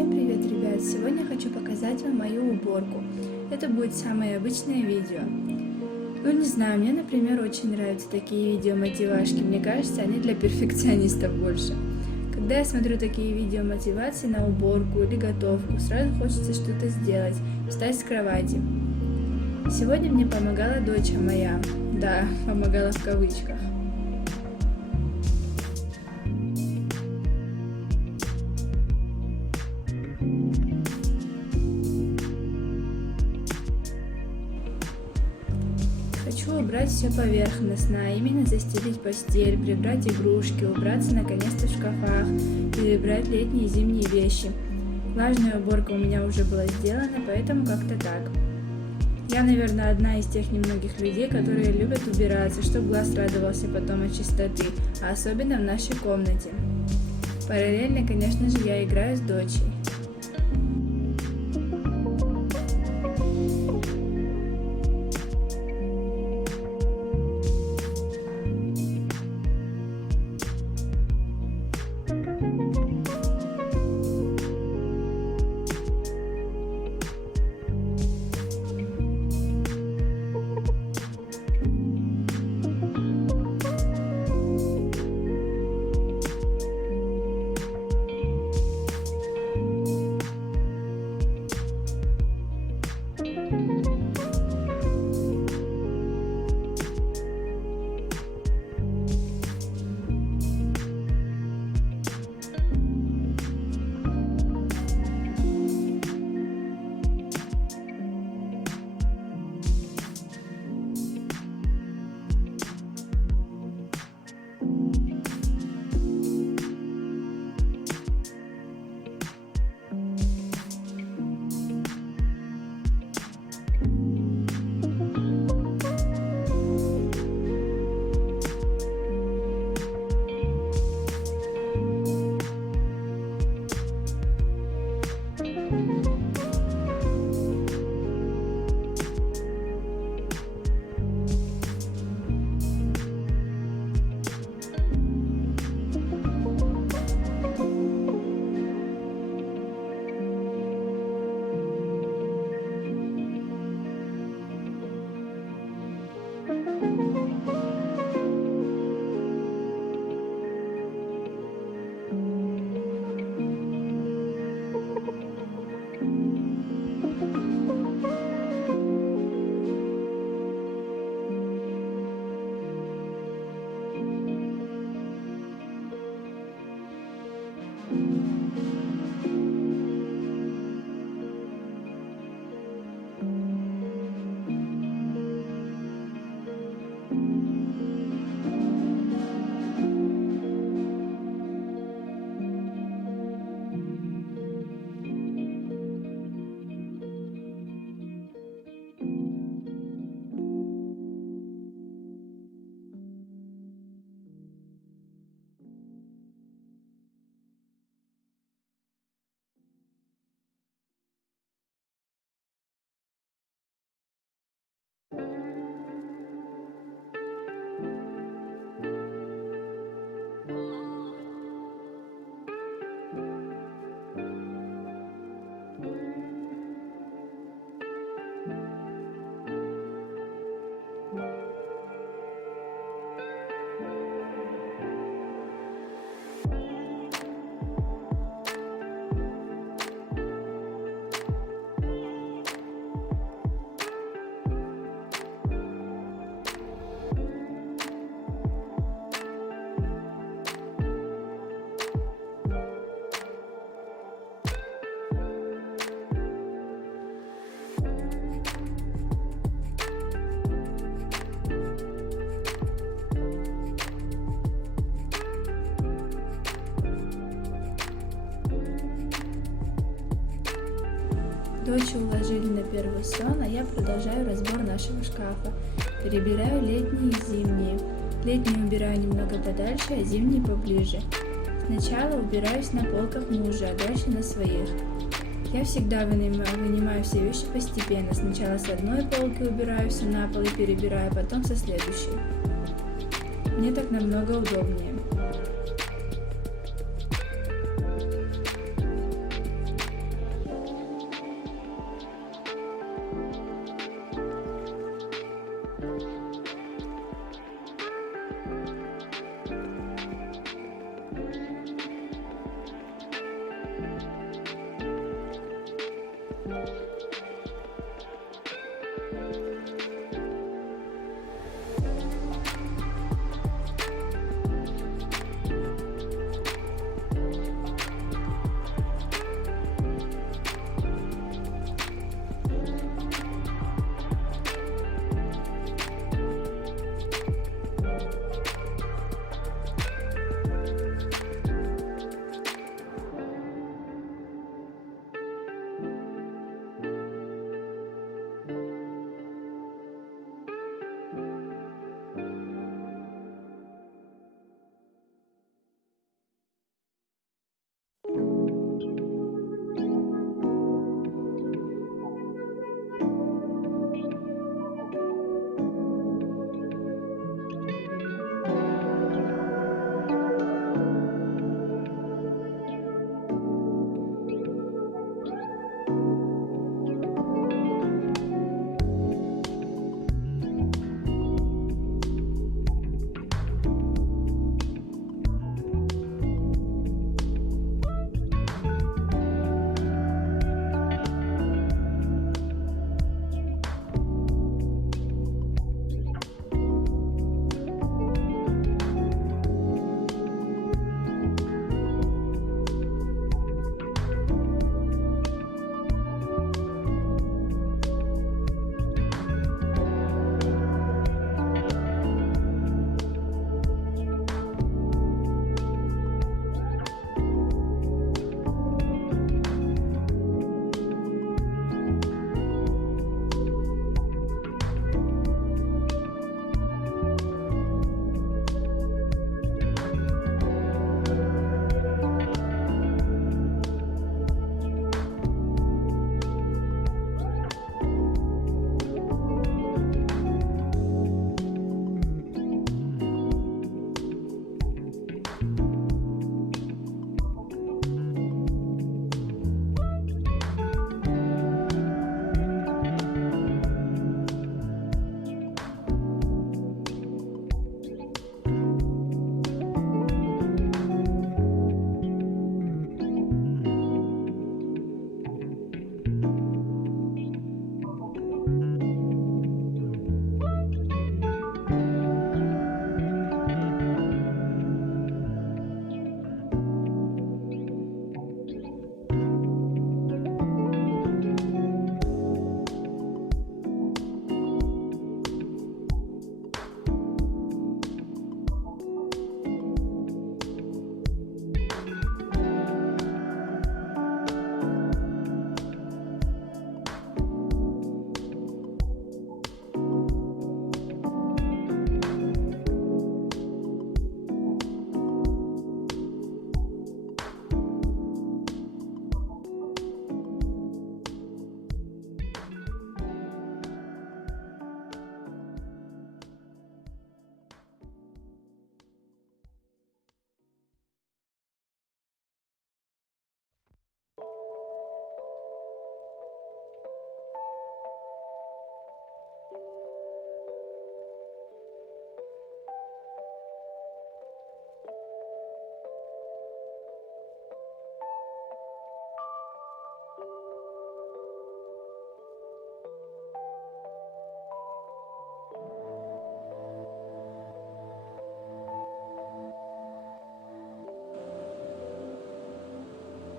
Всем привет, ребят! Сегодня хочу показать вам мою уборку. Это будет самое обычное видео. Ну не знаю, мне, например, очень нравятся такие видео-мотивашки. Мне кажется, они для перфекционистов больше. Когда я смотрю такие видео мотивации на уборку или готовку, сразу хочется что-то сделать, встать с кровати. Сегодня мне помогала дочь моя. Да, помогала в кавычках. Хочу убрать все поверхностно, а именно застелить постель, прибрать игрушки, убраться наконец-то в шкафах, перебрать летние и зимние вещи. Влажная уборка у меня уже была сделана, поэтому как-то так. Я, наверное, одна из тех немногих людей, которые любят убираться, чтобы глаз радовался потом от чистоты, а особенно в нашей комнате. Параллельно, конечно же, я играю с дочей. Дочь уложили на первый сон, а я продолжаю разбор нашего шкафа. Перебираю летние и зимние. Летние убираю немного подальше, а зимние поближе. Сначала убираюсь на полках мужа, а дальше на своих. Я всегда вынимаю все вещи постепенно. Сначала с одной полки убираю все на пол и перебираю, потом со следующей. Мне так намного удобнее.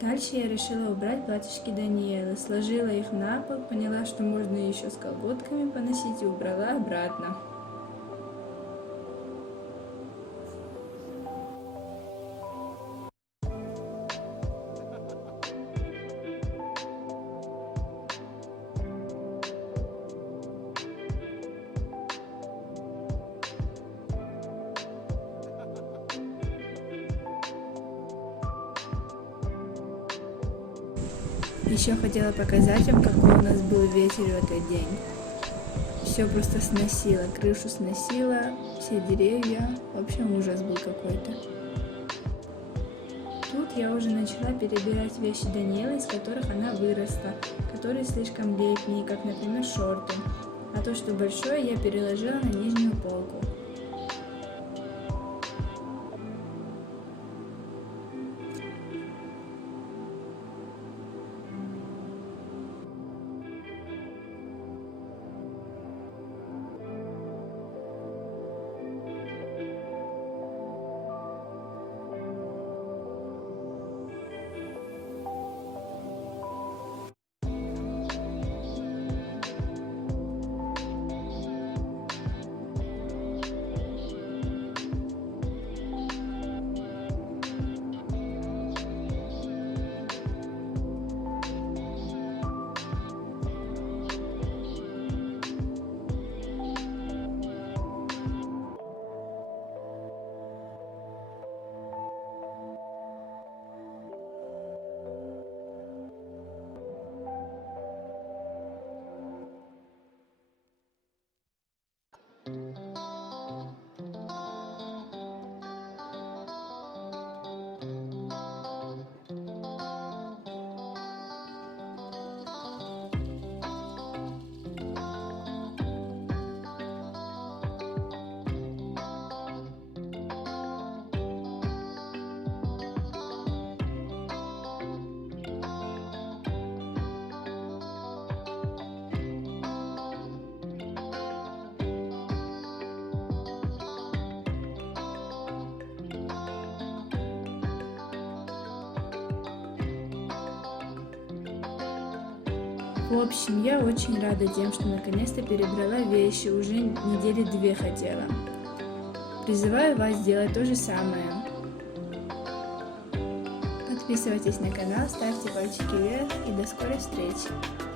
Дальше я решила убрать платьишки Даниэлы, сложила их на пол, поняла, что можно еще с колготками поносить, и убрала обратно. Еще хотела показать вам, какой у нас был ветер в этот день. Все просто сносило, крышу сносило, все деревья, в общем ужас был какой-то. Тут я уже начала перебирать вещи Даниэлы, из которых она выросла, которые слишком летние, как, например, шорты. А то, что большое, я переложила на нижнюю полку. В общем, я очень рада тем, что наконец-то перебрала вещи, уже недели 2 хотела. Призываю вас сделать то же самое. Подписывайтесь на канал, ставьте пальчики вверх и до скорой встречи!